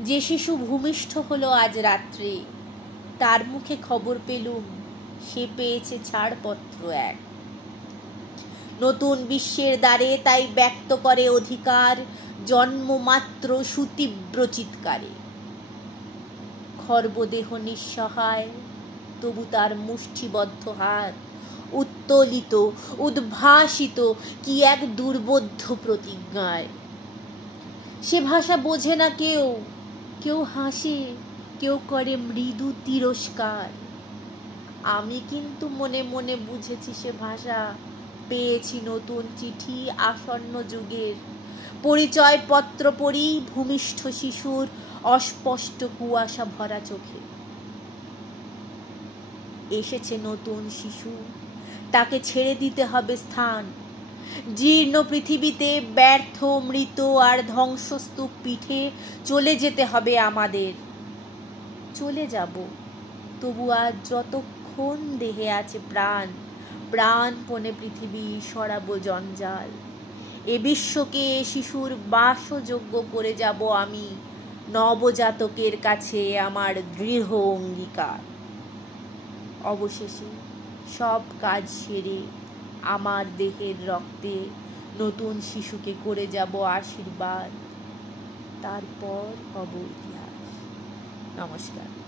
যে শিশু ভূমিষ্ঠ হলো আজ রাত্রে, তার মুখে খবর পেলুম সে পেয়েছে ছাড়পত্র এক। নতুন বিশ্বের দ্বারে তাই ব্যক্ত করে অধিকার জন্মমাত্র সুতীব্র চিৎকারে। খর্বদেহ নিঃসহায়, তবু তার মুষ্টিবদ্ধ হাত উত্তোলিত উদ্ভাসিত কি এক দুর্বোধ্য প্রতিজ্ঞায়। সে ভাষা বোঝে না কেউ, কেউ হাসে, কেউ করে মৃদু তিরস্কার। আমি কিন্তু মনে মনে বুঝেছি সে ভাষা, পেয়েছি নতুন চিঠি আসন্ন যুগের। পরিচয়পত্র পড়ি ভূমিষ্ঠ শিশুর অস্পষ্ট কুয়াশা ভরা চোখে। এসেছে নতুন শিশু, তাকে ছেড়ে দিতে হবে স্থান। জীর্ণ পৃথিবীতে ব্যর্থ মৃত আর ধ্বংসস্তূপ পিঠে চলে যেতে হবে আমাদের। চলে যাব, তবু আজ যতক্ষণ দেহে আছে প্রাণ, প্রাণপণে পৃথিবী সরাবো জঞ্জাল। এ বিশ্বকে শিশুর বাসযোগ্য করে যাব আমি, নবজাতকের কাছে আমার দৃঢ় অঙ্গীকার। অবশেষে সব কাজ সেরে আমার দেহের রক্তে নতুন শিশুকে করে যাব আশীর্বাদ। তারপর হব ইতিহাস। নমস্কার।